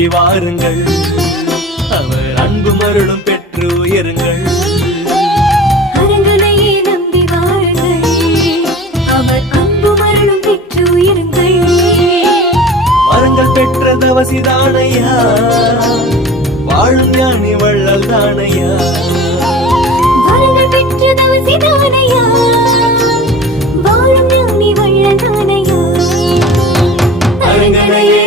நம்பி வாருங்கள், அவர் அன்பு மருளும் பெற்று உயருங்கள். அரங்கனையே நம்பி வாருங்கள், அவர் அன்பு மருளும் பெற்று உயருங்கள். வரங்கள் பெற்ற தவசிதானையா, வாழும் ஞானி வள்ளல் தானையா. வரங்கள் பெற்ற தவசிதானையா, வாழும் ஞானி வள்ளல் தானையா. அரங்கனையே